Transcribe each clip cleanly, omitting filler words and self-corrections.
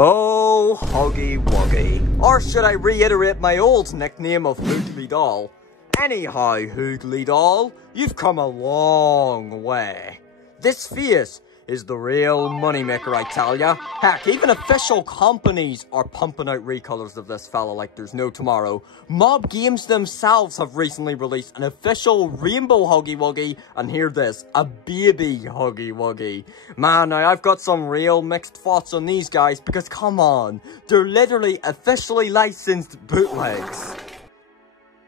Oh, Huggy Wuggy. Or should I reiterate my old nickname of Hoodly Doll? Anyhow, Hoodly Doll, you've come a long way. This face is the real moneymaker, I tell ya. Heck, even official companies are pumping out recolors of this fella like there's no tomorrow. Mob Games themselves have recently released an official rainbow Huggy Wuggy, and hear this, a baby Huggy Wuggy. Man, now I've got some real mixed thoughts on these guys because come on, they're literally officially licensed bootlegs.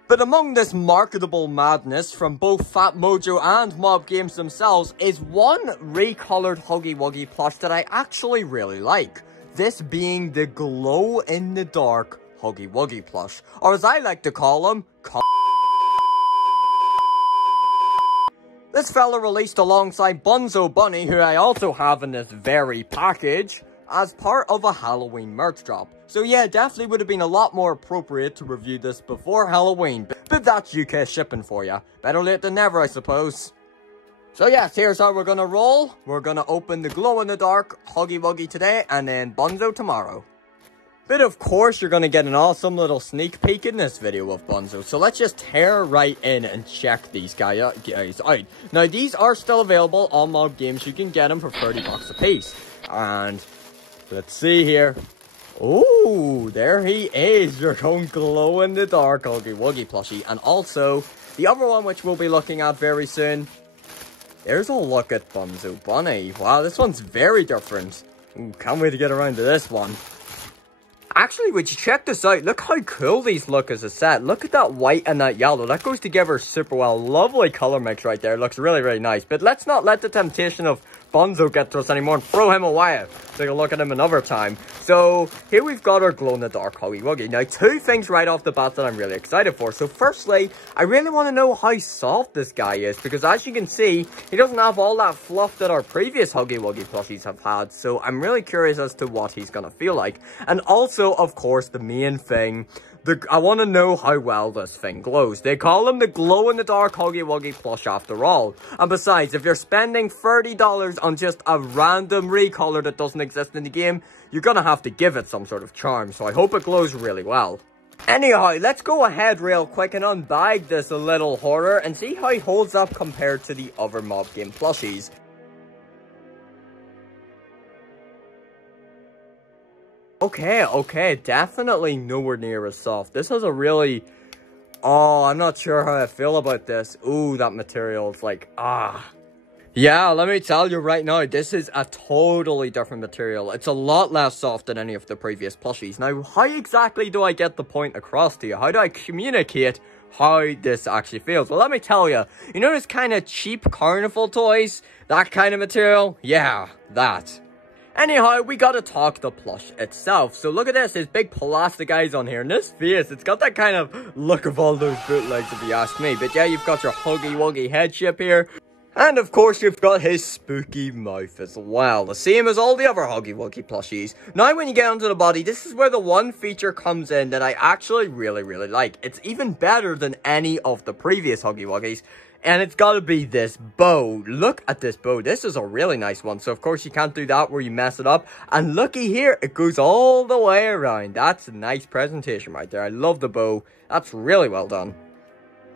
But among this marketable madness from both Fat Mojo and Mob Games themselves is one recolored Huggy Wuggy plush that I actually really like. This being the glow-in-the-dark Huggy Wuggy plush, or as I like to call him, This fella released alongside Bunzo Bunny, who I also have in this very package, as part of a Halloween merch drop. So yeah, definitely would have been a lot more appropriate to review this before Halloween, but that's UK shipping for ya. Better late than never, I suppose. So yes, here's how we're gonna roll. We're gonna open the glow-in-the-dark Huggy Wuggy today, and then Bunzo tomorrow. But of course, you're gonna get an awesome little sneak peek in this video of Bunzo. So let's just tear right in and check these guys out. Now, these are still available on Mob Games. You can get them for 30 bucks a piece. And let's see here. Oh, there he is, your own glow-in-the-dark Huggy Wuggy plushie. And also, the other one which we'll be looking at very soon. There's a look at Bunzo Bunny. Wow, this one's very different. Ooh, can't wait to get around to this one. Actually, would you check this out? Look how cool these look as a set. Look at that white and that yellow. That goes together super well. Lovely color mix right there. Looks really, really nice. But let's not let the temptation of Bunzo get to us anymore and throw him away. Take a look at him another time. So, here we've got our glow-in-the-dark Huggy Wuggy. Now, two things right off the bat that I'm really excited for. So, firstly, I really want to know how soft this guy is. Because as you can see, he doesn't have all that fluff that our previous Huggy Wuggy plushies have had. So, I'm really curious as to what he's going to feel like. And also, of course, the main thing, I want to know how well this thing glows. They call him the glow-in-the-dark Huggy Wuggy plush after all. And besides, if you're spending $30 on just a random recolor that doesn't exist in the game, you're going to have to give it some sort of charm. So I hope it glows really well. Anyhow, let's go ahead real quick and unbag this little horror and see how he holds up compared to the other Mob Game plushies. Okay, definitely nowhere near as soft. This has a really... Oh, I'm not sure how I feel about this. Ooh, that material is like, Yeah, let me tell you right now, this is a totally different material. It's a lot less soft than any of the previous plushies. Now, how exactly do I get the point across to you? How do I communicate how this actually feels? Well, let me tell you. You know those kind of cheap carnival toys? That kind of material? Yeah, that. Anyhow, we gotta talk the plush itself. So look at this, there's big plastic eyes on here. And this face, it's got that kind of look of all those bootlegs if you ask me. But yeah, you've got your Huggy Wuggy head shape here. And of course, you've got his spooky mouth as well. The same as all the other Huggy Wuggy plushies. Now, when you get onto the body, this is where the one feature comes in that I actually really, really like. It's even better than any of the previous Huggy Wuggys. And it's got to be this bow. Look at this bow. This is a really nice one. So, of course, you can't do that where you mess it up. And looky here, it goes all the way around. That's a nice presentation right there. I love the bow. That's really well done.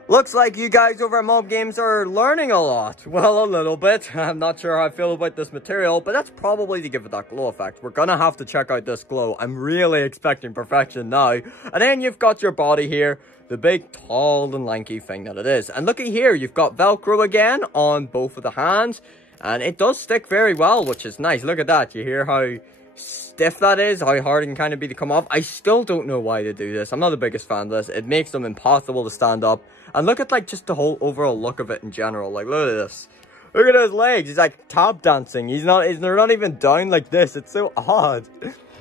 Looks like you guys over at Mob Games are learning a lot. Well, a little bit. I'm not sure how I feel about this material, but that's probably to give it that glow effect. We're gonna have to check out this glow. I'm really expecting perfection now. And then you've got your body here. The big, tall, and lanky thing that it is. And looky here, you've got Velcro again on both of the hands. And it does stick very well, which is nice. Look at that. You hear how stiff that is, how hard it can kind of be to come off. I still don't know why they do this. I'm not the biggest fan of this. It makes them impossible to stand up. And look at like just the whole overall look of it in general. Like, look at this. Look at his legs. He's like tap dancing. They're not even down like this. It's so odd.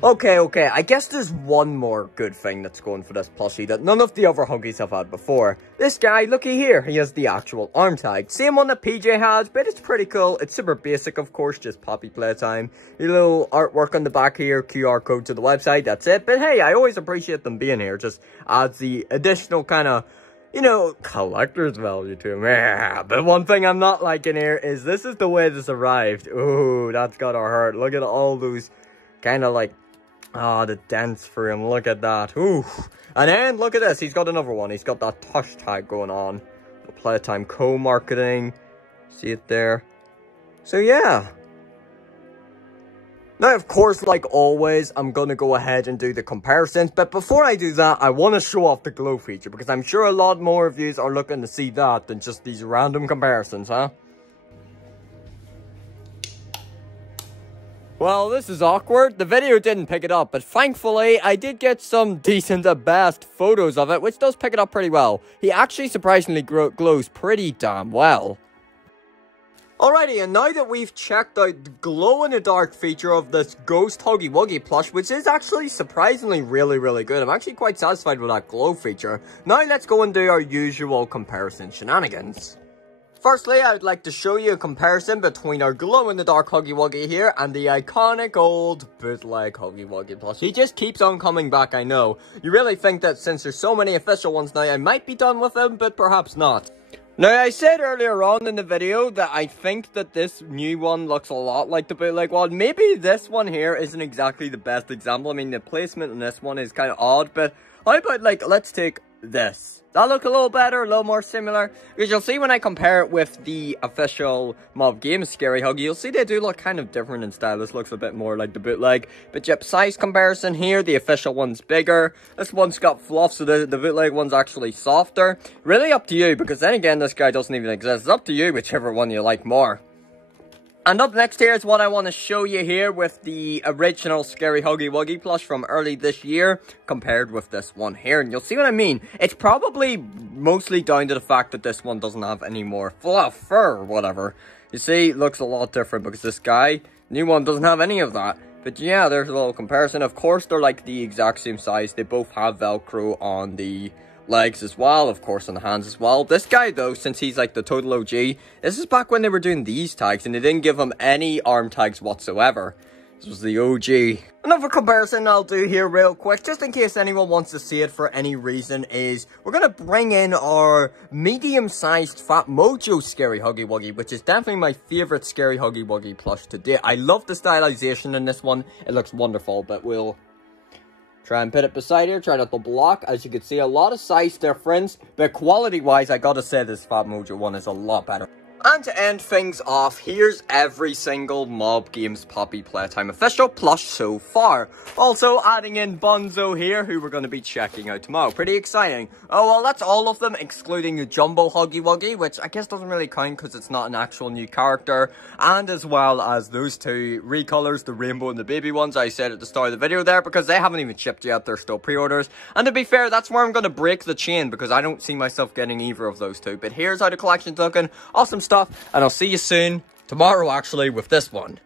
Okay, I guess there's one more good thing that's going for this plushie that none of the other Huggies have had before. This guy, looky here, he has the actual arm tag. Same one that PJ has, but it's pretty cool. It's super basic, of course, just poppy Playtime. Your little artwork on the back here, QR code to the website, that's it. But hey, I always appreciate them being here. Just adds the additional kind of, you know, collector's value to him. Yeah, but one thing I'm not liking here is this is the way this arrived. Ooh, that's gotta hurt. Look at all those kind of like Ah, the dents for him. Look at that. Ooh. And then, look at this. He's got another one. He's got that tush tag going on. The Playtime co-marketing. See it there? So, yeah. Now, of course, like always, I'm going to go ahead and do the comparisons. But before I do that, I want to show off the glow feature. Because I'm sure a lot more of you are looking to see that than just these random comparisons, huh? Well, this is awkward. The video didn't pick it up, but thankfully, I did get some decent at best photos of it, which does pick it up pretty well. He actually surprisingly glows pretty damn well. Alrighty, and now that we've checked out the glow-in-the-dark feature of this Ghost Huggy Wuggy plush, which is actually surprisingly really good. I'm actually quite satisfied with that glow feature. Now let's go and do our usual comparison shenanigans. Firstly, I would like to show you a comparison between our glow-in-the-dark Huggy Wuggy here and the iconic old bootleg Huggy Wuggy plush. He just keeps on coming back, I know. You really think that since there's so many official ones now, I might be done with him, but perhaps not. Now, I said earlier on in the video that I think that this new one looks a lot like the bootleg one. Maybe this one here isn't exactly the best example. I mean, the placement in this one is kind of odd, but how about, like, let's take this. That look a little better, a little more similar. Because you'll see when I compare it with the official Mob Games Scary Huggy, you'll see they do look kind of different in style. This looks a bit more like the bootleg. But yep, size comparison here, the official one's bigger. This one's got fluff, so the bootleg one's actually softer. Really up to you, because then again, this guy doesn't even exist. It's up to you, whichever one you like more. And up next here is what I want to show you here with the original Scary Huggy Wuggy plush from early this year compared with this one here. And you'll see what I mean. It's probably mostly down to the fact that this one doesn't have any more fluff, fur, or whatever. You see, it looks a lot different because this guy, new one, doesn't have any of that. But yeah, there's a little comparison. Of course, they're like the exact same size. They both have Velcro on the legs as well, of course on the hands as well. This guy though, since he's like the total OG, this is back when they were doing these tags and they didn't give him any arm tags whatsoever. This was the OG. Another comparison I'll do here real quick, just in case anyone wants to see it for any reason, is we're going to bring in our medium-sized Fat Mojo Scary Huggy Wuggy, which is definitely my favourite Scary Huggy Wuggy plush to date. I love the stylization in this one. It looks wonderful, but we'll try and put it beside here, try not to block. As you can see, a lot of size difference, but quality-wise, I gotta say this Fat Mojo one is a lot better. And to end things off, here's every single Mob Games Poppy Playtime official plush so far. Also adding in Bunzo here, who we're going to be checking out tomorrow. Pretty exciting. Oh, well, that's all of them, excluding the Jumbo Huggy Wuggy, which I guess doesn't really count because it's not an actual new character. And as well as those two recolors, the rainbow and the baby ones I said at the start of the video there, because they haven't even shipped yet, they're still pre-orders. And to be fair, that's where I'm going to break the chain, because I don't see myself getting either of those two. But here's how the collection's looking. Awesome stuff. And I'll see you soon, tomorrow actually, with this one.